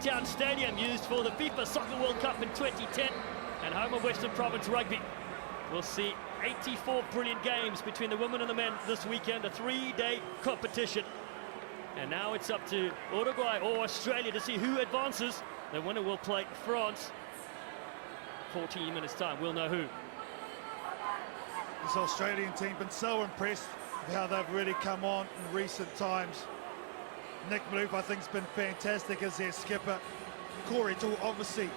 Breakdown Stadium, used for the FIFA Soccer World Cup in 2010 and home of Western Province Rugby. We'll see 84 brilliant games between the women and the men this weekend, a 3-day competition. And now it's up to Uruguay or Australia to see who advances. The winner will play France. 14 minutes time, we'll know who. This Australian team been so impressed with how they've really come on in recent times. Nick Maloof, I think, has been fantastic as their skipper. Corey Toole obviously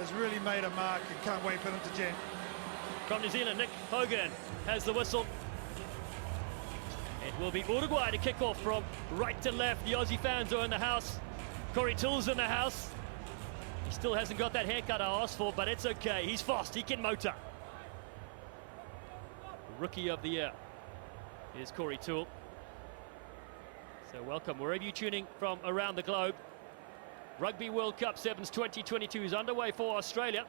has really made a mark and can't wait for them to jam. From New Zealand, Nick Hogan has the whistle. It will be Uruguay to kick off from right to left. The Aussie fans are in the house. Corey Toole's in the house. He still hasn't got that haircut I asked for, but it's okay. He's fast, he can motor. Rookie of the year is Corey Toole. So welcome wherever you're tuning from around the globe. Rugby World Cup 7s 2022 is underway for Australia.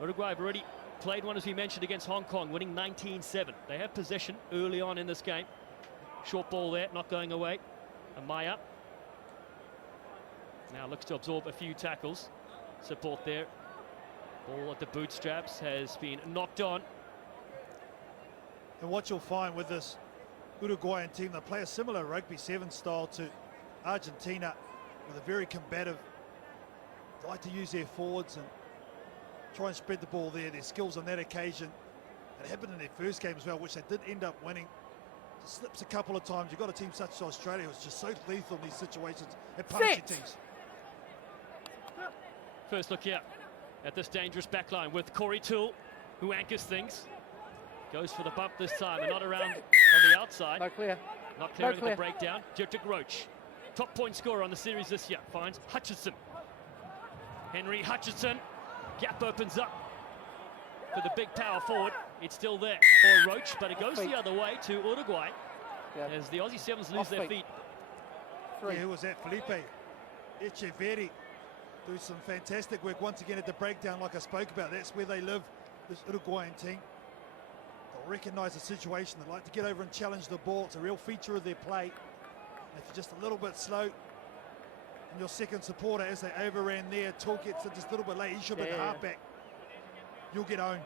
Uruguay have already played one, as we mentioned, against Hong Kong, winning 19-7. They have possession early on in this game. Short ball there, not going away. Amaya now looks to absorb a few tackles. Support there. Ball at the bootstraps has been knocked on. And what you'll find with this Uruguayan team, they play a similar rugby 7 style to Argentina, with a very combative, they like to use their forwards and try and spread the ball there. Their skills on that occasion, it happened in their first game as well, which they did end up winning. Just slips a couple of times. You've got a team such as Australia who's just so lethal in these situations and punishing teams. First look here at this dangerous backline with Corey Toole, who anchors things. Goes for the bump this time and not around on the outside. No clear. Not clear at the breakdown. Jurtik Roach, top point scorer on the series this year, finds Hutchinson. Henry Hutchinson, gap opens up for the big power forward. It's still there for Roach, but it goes the other way to Uruguay as the Aussie 7s lose their feet. Yeah, who was that? Felipe Echeverri doing some fantastic work once again at the breakdown, like I spoke about. That's where they live, this Uruguayan team. They'll recognise the situation. They like to get over and challenge the ball. It's a real feature of their play. And if you're just a little bit slow, and your second supporter, as they overran there, Toole gets it just a little bit late. He should be the halfback. You'll get owned.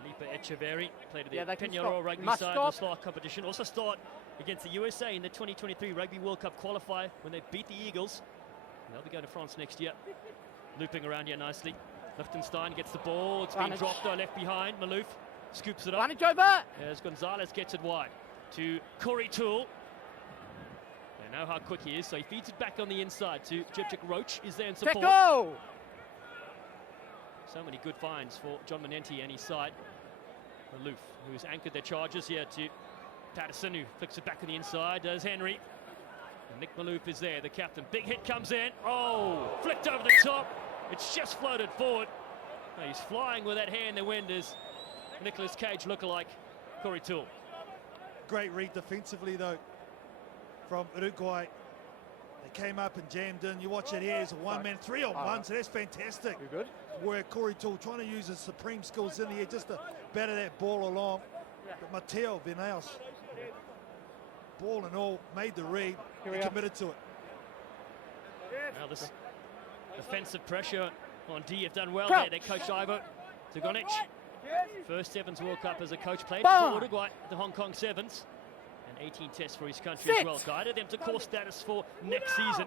Felipe Echeverri played at the Peñarol rugby side in the SLAR competition. Also starred against the USA in the 2023 Rugby World Cup qualifier when they beat the Eagles. And they'll be going to France next year. Looping around here nicely. Lichtenstein gets the ball. It's been dropped though, left behind. Maloof scoops it up. As Gonzalez gets it wide to Corey Toole. They know how quick he is, so he feeds it back on the inside to Jurtik Roach. Is there in support. So many good finds for John Manenti and his side. Maloof, who's anchored their charges here to Patterson, who flicks it back on the inside. Does Henry. And Nick Maloof is there, the captain. Big hit comes in. Oh, flicked over the top. It's just floated forward. Oh, he's flying with that hair in the wind as Nicolas Cage lookalike Corey Toole. Great read defensively though from Uruguay. They came up and jammed in. You watch it here, it's a one-man 3-on-1, so that's fantastic. You're good. Where Corey Toole trying to use his supreme skills in the air just to batter that ball along. But Mateo Vinales, ball and all, made the read and committed to it. Now this defensive pressure on D have done well there. Their coach Ivo Tugonic, first 7s World Cup as a coach, played for Uruguay, the Hong Kong 7s, and 18 tests for his country as well. Guided them to core status for next season.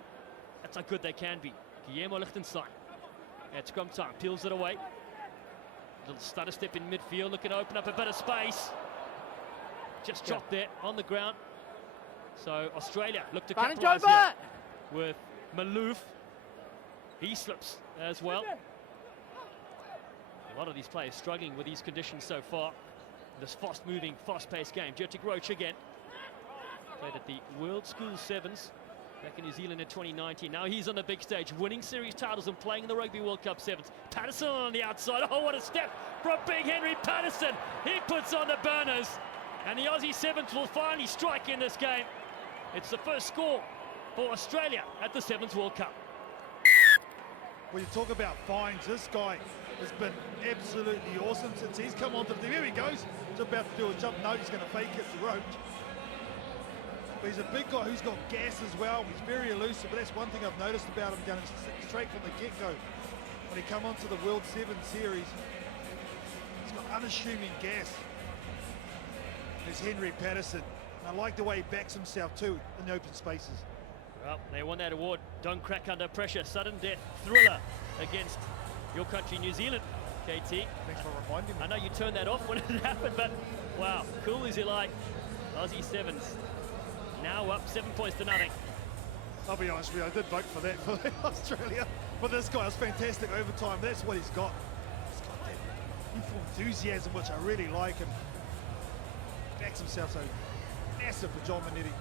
That's how good they can be. Guillermo Lichtenstein at scrum time, peels it away. Little stutter step in midfield, looking to open up a bit of space. Just dropped there on the ground. So Australia look to capitalise here with Maloof. He slips as well. A lot of these players struggling with these conditions so far. This fast-moving, fast-paced game. Jurtik Roach again. Played at the World School 7s back in New Zealand in 2019. Now he's on the big stage, winning series titles and playing in the Rugby World Cup 7s. Patterson on the outside. Oh, what a step from big Henry Patterson. He puts on the burners. And the Aussie 7s will finally strike in this game. It's the first score for Australia at the 7s World Cup. When you talk about finds, this guy has been absolutely awesome since he's come onto the team. Here he goes. He's about to do a jump. No, he's going to fake it to Roach. But he's a big guy who's got gas as well. He's very elusive, but that's one thing I've noticed about him going straight from the get-go. When he come onto the World 7 series, he's got unassuming gas. There's Henry Patterson. And I like the way he backs himself too in the open spaces. Well, they won that award. Don't crack under pressure. Sudden death thriller against your country, New Zealand. KT. Thanks for reminding me. I know you turned that off when it happened, but wow, cool as you like. Aussie Sevens now up 7 points to nothing. I'll be honest with you, I did vote for that for Australia. But this guy is fantastic overtime. That's what he's got. He's got that youthful enthusiasm, which I really like. And backs himself so massive for John Manetti.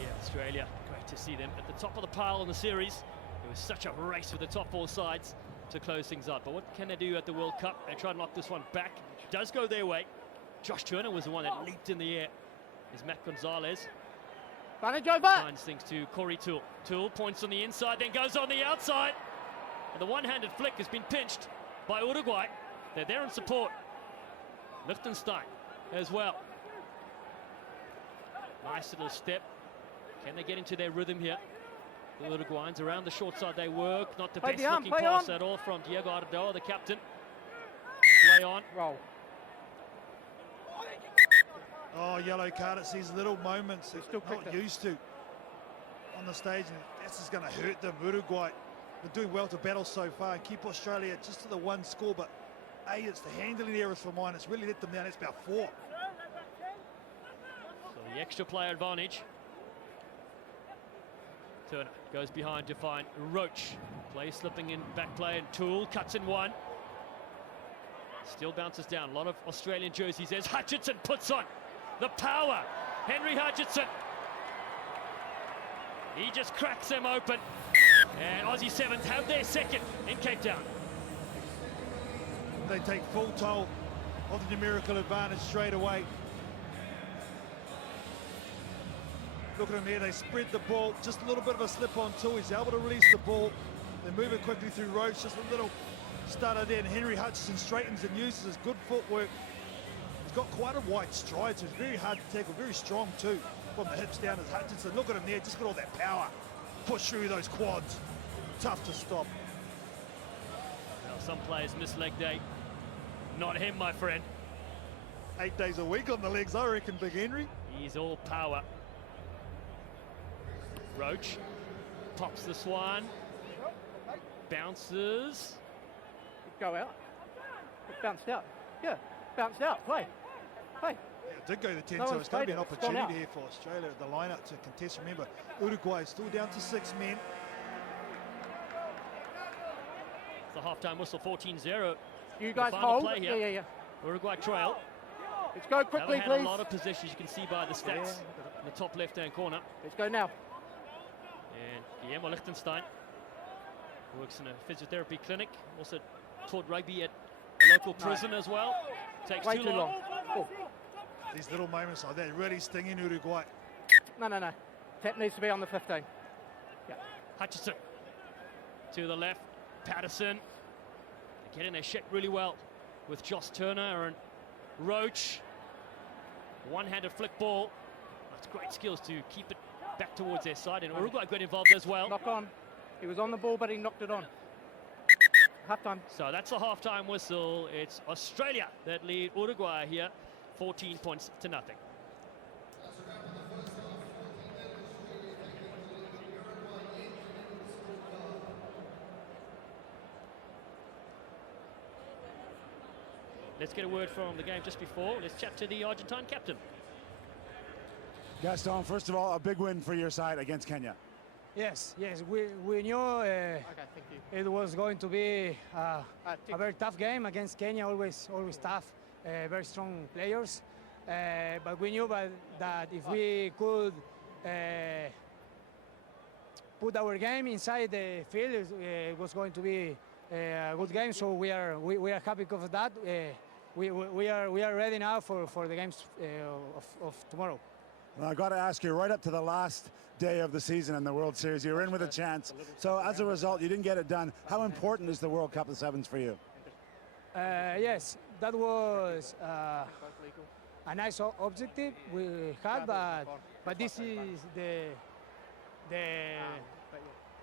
Yeah, Australia, great to see them at the top of the pile in the series. It was such a race with the top four sides to close things up. But what can they do at the World Cup? They try to knock this one back. Does go their way. Josh Turner was the one that leaped in the air. There's Matt Gonzalez. Finds things to Corey Toole. Toole points on the inside, then goes on the outside. And the one-handed flick has been pinched by Uruguay. They're there in support. Liechtenstein as well. Nice little step. Can they get into their rhythm here? The Uruguayans around the short side they work. Not the best looking pass at all from Diego Ardoa, the captain. Play on. Roll. Oh, yellow card. It's these little moments they're still not used to on the stage, and this is going to hurt them. Uruguay are doing well to battle so far and keep Australia just to the one score, but it's the handling errors for mine. It's really let them down. It's about 4. So the extra player advantage. Turner goes behind to find Roach. Play slipping in, back play, and Toole cuts in one. Still bounces down. A lot of Australian jerseys. There's Hutchinson puts on the power. Henry Hutchinson. He just cracks them open. And Aussie Sevens have their second in Cape Town. They take full toll of the numerical advantage straight away. Look at him here, they spread the ball, just a little bit of a slip on Toole. He's able to release the ball. They move it quickly through Roach, just a little stutter there, and Henry Hutchinson straightens and uses his good footwork. He's got quite a wide stride, so it's very hard to tackle, very strong too. From the hips down as Hutchinson, look at him there, just got all that power. Push through those quads, tough to stop. Well, some players miss leg day. Not him, my friend. 8 days a week on the legs, I reckon, Big Henry. He's all power. Roach pops the swan. Bounces. Go out. It bounced out. Yeah, bounced out. Play. Yeah, it did go to 10, so it's going to be an opportunity here for Australia at the lineup to contest. Remember, Uruguay is still down to 6 men. It's the halftime whistle, 14-0. You guys hold. Yeah. Uruguay trail. Let's go quickly, please. A lot of possession, you can see by the stats in the top left-hand corner. Let's go now. And Guillermo Liechtenstein works in a physiotherapy clinic. Also taught rugby at a local prison as well. Takes way too long. Oh. These little moments like that really sting in Uruguay. No. Tap needs to be on the 15. Yeah. Hutchinson to the left. Patterson. They get in their shape really well with Josh Turner and Roach. One-handed flick ball. That's great skills to keep it back towards their side, and Uruguay got involved as well. Knock on. He was on the ball, but he knocked it on. Halftime. So that's the halftime whistle. It's Australia that lead Uruguay here, 14 points to nothing. Let's get a word from the game just before. Let's chat to the Argentine captain. Gaston, first of all, a big win for your side against Kenya. Yes, we knew it was going to be a very tough game against Kenya, always tough, very strong players. But we knew that if we could put our game inside the field, it was going to be a good game. So we are happy because of that. We are ready now for the games of tomorrow. Well, I got to ask you, right up to the last day of the season in the World Series, you were in with a chance. So as a result, you didn't get it done. How important is the World Cup of Sevens for you? Yes, that was a nice objective we had, but but this is the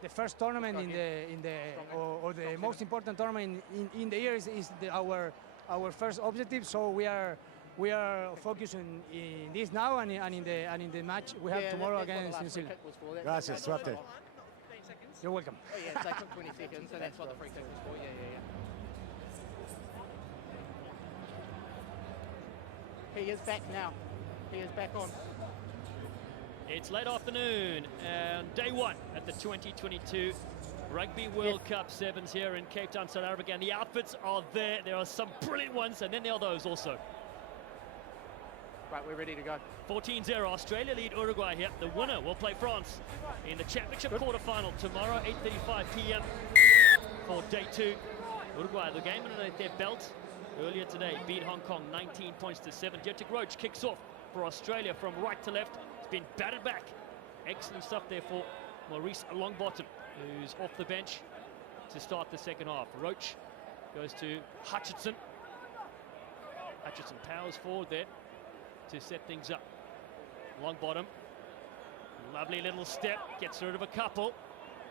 first tournament or the most important tournament in the year is our first objective. So we are focusing in this now and in the match we have tomorrow against New Zealand. Gracias, suerte. You're welcome. Oh yeah, so they took 20 seconds, so that's what the free kick was for. Yeah. He is back now. He is back on. It's late afternoon and day one at the 2022 Rugby World Cup Sevens here in Cape Town, South Africa. And the outfits are there. There are some brilliant ones, and then there are those also. Right, we're ready to go. 14-0, Australia lead Uruguay here. The winner will play France in the championship quarterfinal tomorrow, 8:35 p.m. for day two. Uruguay, the game under their belt earlier today, beat Hong Kong 19 points to 7. Jettic Roach kicks off for Australia from right to left. It's been battered back. Excellent stuff there for Maurice Longbottom, who's off the bench to start the second half. Roach goes to Hutchinson. Hutchinson powers forward there to set things up. Longbottom, lovely little step, gets rid of a couple,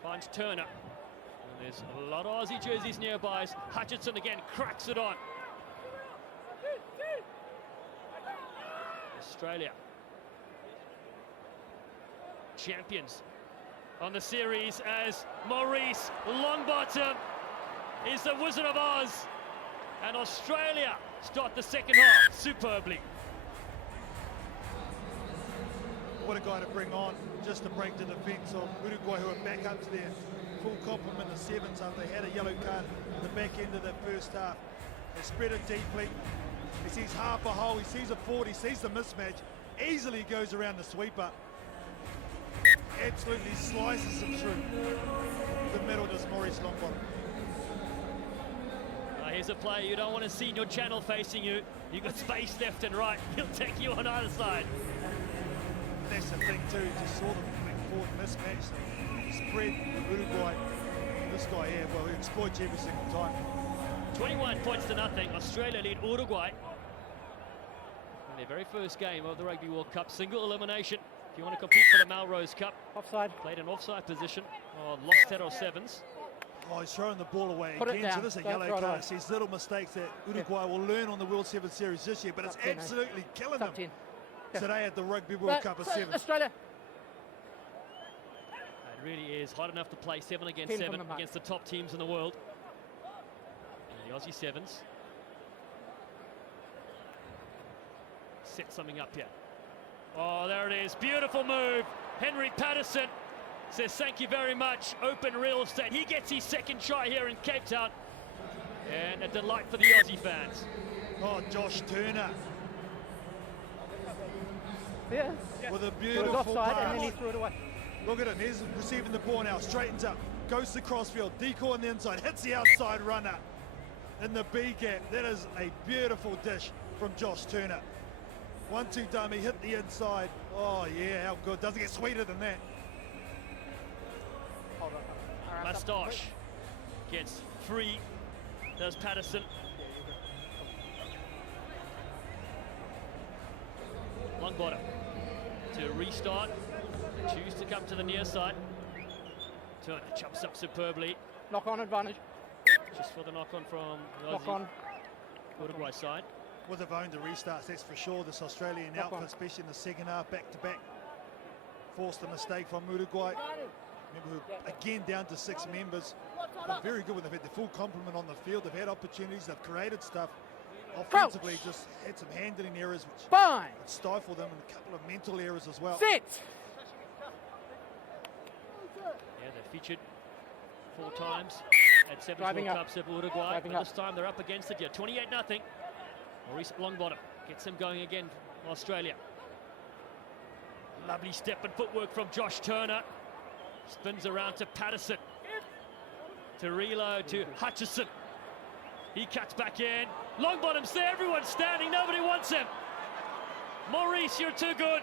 finds Turner. And there's a lot of Aussie jerseys nearby. Hutchinson again cracks it on. Australia, champions on the series, as Maurice Longbottom is the Wizard of Oz, and Australia start the second half superbly. What a guy to bring on just to break the defence of Uruguay, who are back up to their full complement of sevens after they had a yellow card at the back end of the first half. They spread it deeply. He sees half a hole, he sees a forward, he sees the mismatch, easily goes around the sweeper. Absolutely slices him through the middle, does Maurice Longbottom. Here's a player you don't want to see in your channel facing you. You've got space left and right. He'll take you on either side. That's the thing too, just saw the forward mismatch, spread Uruguay. This guy here, well, he exploits every single time. 21 points to nothing. Australia lead Uruguay in their very first game of the Rugby World Cup. Single elimination if you want to compete for the Melrose Cup. Offside. Played an offside position. Oh, lost RWC7s. Oh, he's throwing the ball away Put it again, down. so this is a Don't yellow throw it card. away. These little mistakes that Uruguay will learn on the World Sevens Series this year, but it's Top 10, absolutely killing them Top 10. today at the Rugby World Cup of Sevens. Australia. It really is hard enough to play 7 against 10 7 from the against the top teams in the world. And the Aussie Sevens set something up here. Oh, there it is. Beautiful move. Henry Patterson says thank you very much. Open real estate. He gets his second try here in Cape Town. And a delight for the Aussie fans. Oh, Josh Turner. Yeah. With a It was beautiful offside pass. and then he threw it away. Look at him, he's receiving the ball now, straightens up, goes to crossfield, decoy on the inside, hits the outside runner in the B gap. That is a beautiful dish from Josh Turner. 1-2 dummy, hit the inside. Oh yeah, how good, doesn't get sweeter than that. Hold on. All right, Mustache gets free. Does Patterson. Longbottom to restart. Choose to come to the near side. Turner chops up superbly. Knock on advantage. Just for the knock on from the Knock Aussie on. Uruguay side. Would have owned the restarts, that's for sure. This Australian Knock outfit, on. especially in the second half, back to back. Forced a mistake from Uruguay. Remember, who again down to 6 members. But very good when they've had the full complement on the field. They've had opportunities, they've created stuff. Offensively, just had some handling errors which Fine. stifled them, and a couple of mental errors as well. Sit. Yeah, they featured 4 times at 7 Driving World up. Cups of Uruguay. Driving But up. this time they're up against it here. 28-0. Maurice Longbottom gets him going again for Australia. Lovely step and footwork from Josh Turner. Spins around to Patterson. To reload to Hutchison. He cuts back in. Longbottom's there, everyone's standing, nobody wants him. Maurice, you're too good.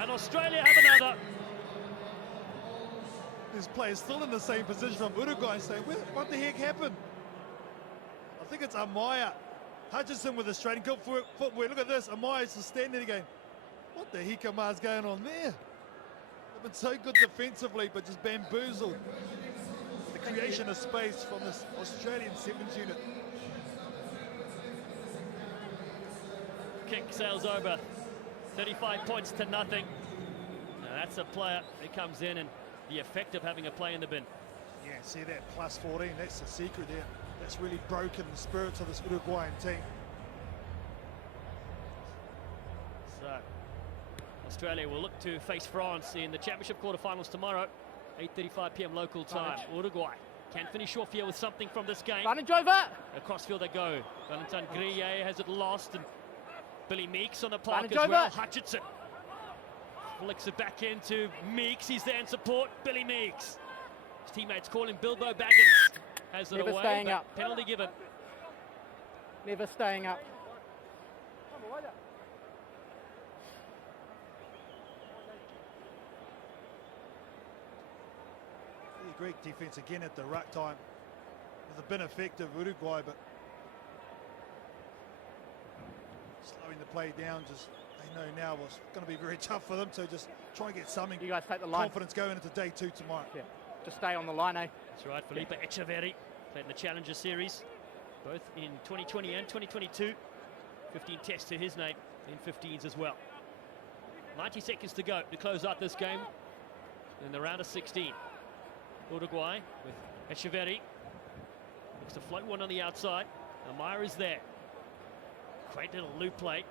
And Australia have another. This player's still in the same position from Uruguay, saying, what the heck happened? I think it's Amaya. Hutchison with a straight and good footwork. Look at this, Amaya's just standing again. What the hikama's going on there? They've been so good defensively, but just bamboozled. The creation of space from this Australian 7s unit. Kick sails over. 35 points to nothing. Now that's a player who comes in, and the effect of having a play in the bin. Yeah, see that plus 14, that's the secret there. That's really broken the spirits of this Uruguayan team. So, Australia will look to face France in the championship quarterfinals tomorrow, 8:35 p.m. local time. Uruguay can finish off here with something from this game. Advantage over. Across field they go. Valentin Grille has it lost, and Billy Meeks on the park Advantage as well. over. Hutchinson flicks it back into Meeks. He's there in support. Billy Meeks. His teammates call him Bilbo Baggins. Has it Never away. staying but up. Penalty given. Never staying up. Yeah, great defense again at the ruck time. With a bit effective Uruguay, but slowing the play down. Just they know now it's going to be very tough for them. So just try and get something. You guys take the line. Confidence going into day 2 tomorrow. Yeah. Just stay on the line, eh? That's right, Felipe Echeverri played in the Challenger Series, both in 2020 and 2022. 15 tests to his name in 15s as well. 90 seconds to go to close out this game in the round of 16. Uruguay with Echeverri. Looks to float one on the outside. Amaya is there. Great little loop play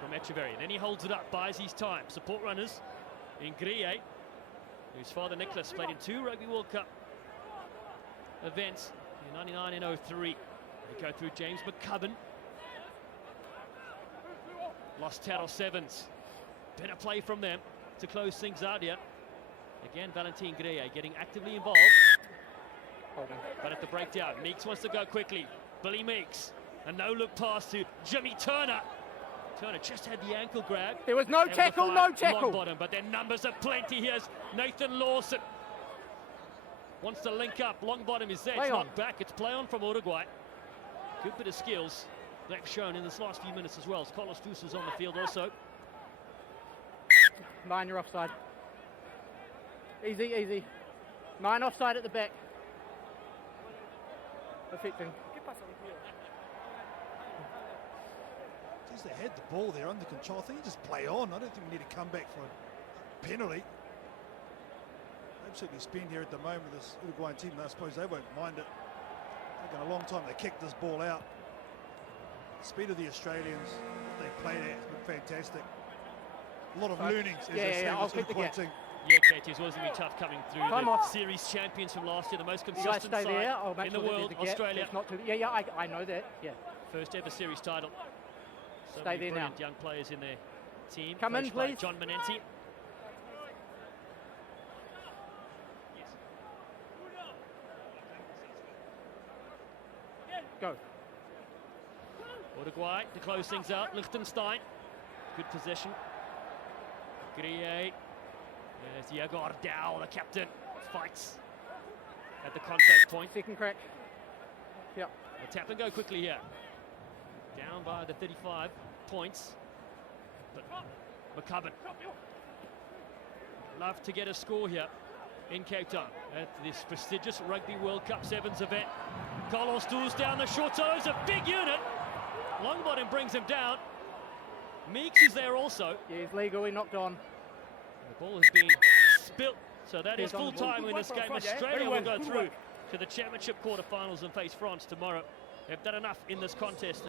from Echeverri. And then he holds it up, buys his time. Support runners in Grille, whose father Nicholas played in 2 Rugby World Cup events in 99 and 03. They go through James McCubbin. Lost RWC7s. Better play from them to close things out here. Again, Valentin Grille getting actively involved. But at the breakdown, Meeks wants to go quickly. Billy Meeks. A no-look pass to Jimmy Turner. Turner just had the ankle grab. There was no Able to tackle, fire no tackle. long bottom, but their numbers are plenty. Here's Nathan Lawson. Wants to link up. Long bottom is there. Play It's on. knocked back. It's play on from Uruguay. Good bit of skills they've shown in this last few minutes as well. As Carlos Tusa's on the field also. 9, you're offside. Easy, easy. 9 offside at the back. Perfecting. Geez, they had the ball there under control. I think you just play on. I don't think we need to come back for a penalty. Absolutely spin here at the moment with this Uruguayan team. I suppose they won't mind it. Taking a long time. They kicked this ball out. Speed of the Australians, they played it. It's been fantastic. A lot of learnings, as they say, I'll this keep the Uruguayan gap. team. Yeah, Katie, it's always going to be tough coming through. Time the off. series champions from last year, the most You guys consistent stay side there. I'll make in sure the world, there's a gap. Australia. It's not too, yeah, I know that. Yeah. First ever series title. So Stay many there now. brilliant young players in their team. Come in, coached by please. John Manenti. Go. Uruguay to close things out. Liechtenstein. Good possession. Grille. There's Diego Ardao, the captain. Fights at the contact point. Second crack. Yep. We'll tap and go quickly here. Down by the 35 points. But McCubbin. Love to get a score here in Cape Town at this prestigious Rugby World Cup 7s event. Carlos Duz down the short toes, a big unit. Longbottom brings him down. Meeks is there also. Yeah, he's legally knocked on. The ball has been spilt, so that is He's on full the ball. time in this game. Good Australia work, will go good through work. to the championship quarterfinals and face France tomorrow. They've done enough in this contest.